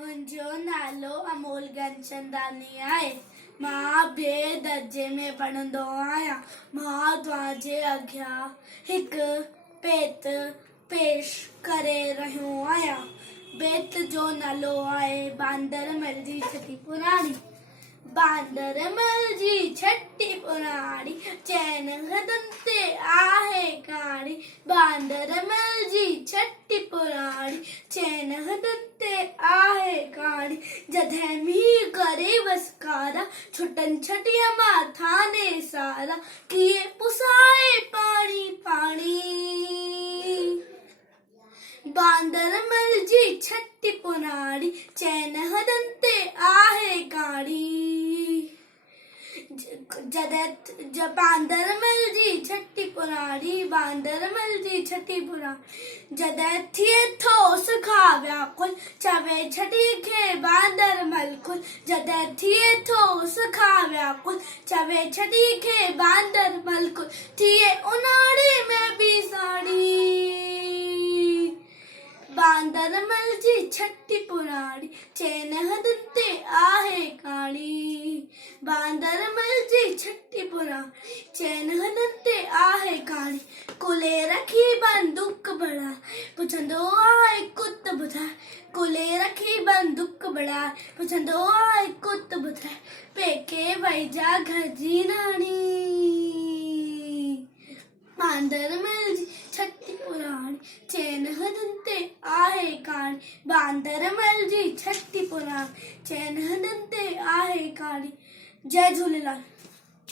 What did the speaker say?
मुंहिंजो नालो अमोल घनचंदानी आहे। मां ॿिए दर्जे में पढ़ंदो आहियां। मां तव्हांजे अॻियां हिकु बेत पेश करे रहियो आहियां। बेत जो नालो आहे बांदरमल जी छटी पुराणी। बांदरमल जी छटी पुराणी, चैन हदन ते आहे काणी। बांदरमल जी छटी पुराणी, चैन हदन ते आहे काणी। जॾहिं मींहुं करे वसकारा, छुटन छटिया माथा ने सारा। कीअं पुसाए पाणी पाणी। बांदरमल जी छटी पुराणी, चैन हदन ते आहे काणी। बांदरमल जी छटी पुराणी, बांदरमल जी छटी पुराणी। जॾहिं थिए थो सुखा व्याकुल, चवे छटी खे बांदरमल कुल। जॾहिं थिए थो सुखा व्याकुल, चवे छटी खे बांदरमल कुल। थिए उन्हारे में भी साड़ी। बांदरमल जी छटी पुराणी, चैन हदन ते आहे काणी। बांदरमल जी छटी पुराणी, चैन हदन ते आहे काणी। कुले रखी बंदूक बढ़ाए, पुछंदो आहे कुत ॿुधाए। कुले रखी बंदूक बढ़ाए, पुछंदो आहे कुत ॿुधाए। पेके वईजा घर जी नाणी। बांदरमल जी छटी पुराणी, चैन हदन ते आहे काणी। बांदरमल जी छटी पुराणी, चैन हदन ते आहे काणी। जय झूलेलाल।